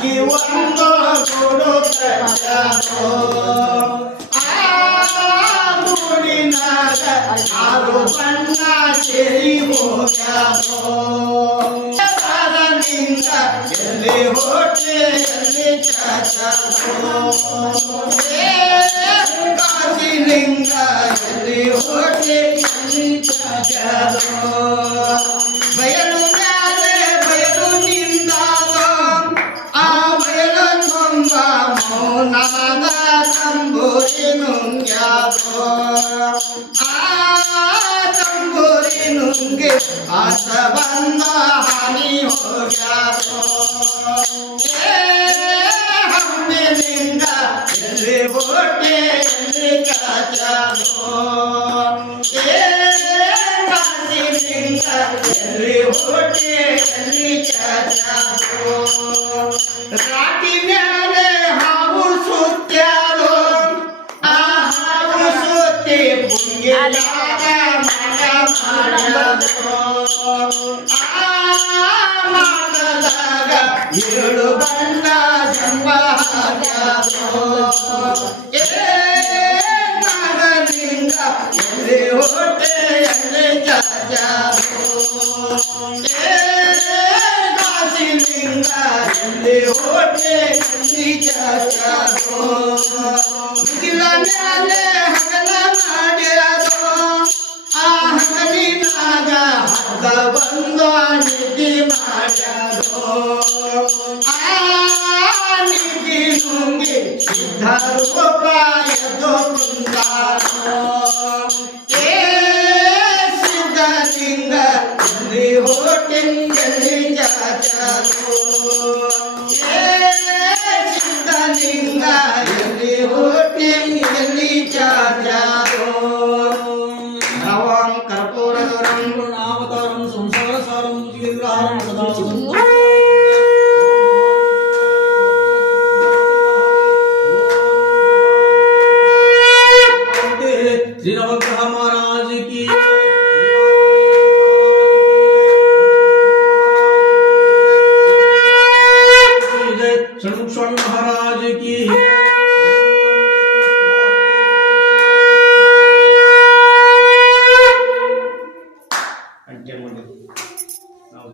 ಒಂದು ಗುಡು ಕಟ್ಟೋ ಮೂಡಿನಾಗ ಆರು ಬಣ್ಣ ಸೇರಿ ಹೋಗ್ಯಾವೋ ನಿಂಗ ಎಲ್ಲಿ ಹೋಟೆ ಎಲ್ಲಿ ಚಾಚೋ ಕಾಶಿಲಿಂಗ ಎಲ್ಲಿ ಹೋಟೆ ಎಲ್ಲಿ ಚಾಚೋ ಬಯಲು ಮ್ಯಾಲೆ ಬಯಲು ನಿಂತಾಗ ಆ ಬಯಲು ತುಂಬ ಮೌನಾದ ತಂಬೂರಿ ನುಂಗ್ಯಾಗೋ ಆ ತಂಬೂರಿ ನುಂಗಿ ಆಸ ಬಂದ ಹಾನಿ ಹೋಗ್ಯಾಗೋ ಹಮ್ಮಿನಿಂದ ಎಲ್ಲಿ ಬೋಟೆ ಎಲ್ಲಿ ಕಾಚಾಗೋ ಕಾಸಿನಿಂದ ಎಲ್ಲಿ ಬೋಟೆ ಎಲ್ಲಿ ಕಾಚಾಗೋ ರಾಟಿ ಮ್ಯಾಲೆ ಹಾವು ಸುತ್ಯಾರೋ ಆ ಹಾವು ಸುತ್ತಿ ಪುಂಗಿಲಾಗ ಮನ ಮಾಡೋ ಆ ಮಾಡದಾಗ ಏಳು ಬಣ್ಣ ಜಂಬ ಹಾಕ್ಯಾರೋ ನಾಗಲಿಂಗ ಎಲ್ಲಿ ಹೊಟ್ಟೆ ಎಲ್ಲಿ ಚಾಚಾರೋ ಕಾಶಿಲಿಂಗ ಎಲ್ಲಿ ಹೊಟ್ಟೆ ಎಲ್ಲಿ ಚಾಚಾರೋ ಮುಗಿಲ ಮ್ಯಾಲೆ ಹಗಲ ಮಾಡ್ಯಾರೋ ಆ ಹಗಲಿನಾಗ ಹಗ್ಗ ಬಂದು ನಿಧಿ ಮಾಡ್ಯಾರೋ ಆ ನಿಧಿ ನುಂಗಿ ಸಿದ್ಧರೂಪ ಎದ್ದು ಕುಂತಾರೋ ಸಿದ್ಧಲಿಂಗ ಎಲ್ಲಿ ಹೊಟ್ಟೆ ಎಲ್ಲಿ ಚಾಚಾರೋ ಸಿದ್ಧಲಿಂಗ ಎಲ್ಲಿ ಹೊಟ್ಟೆ ಎಲ್ಲಿ ಚಾಚಾರೋ ನವಂ ಕರ್ಪೂರಧರಂ ನಾಮತಾರಂ ಸಂಸಾರ ಸಾರಂ ಜಿಗಿದ್ರಾರಂ ಸದಾಶಿವಂ श्री नवग्रह महाराज की जय षण्मुख स्वामी महाराज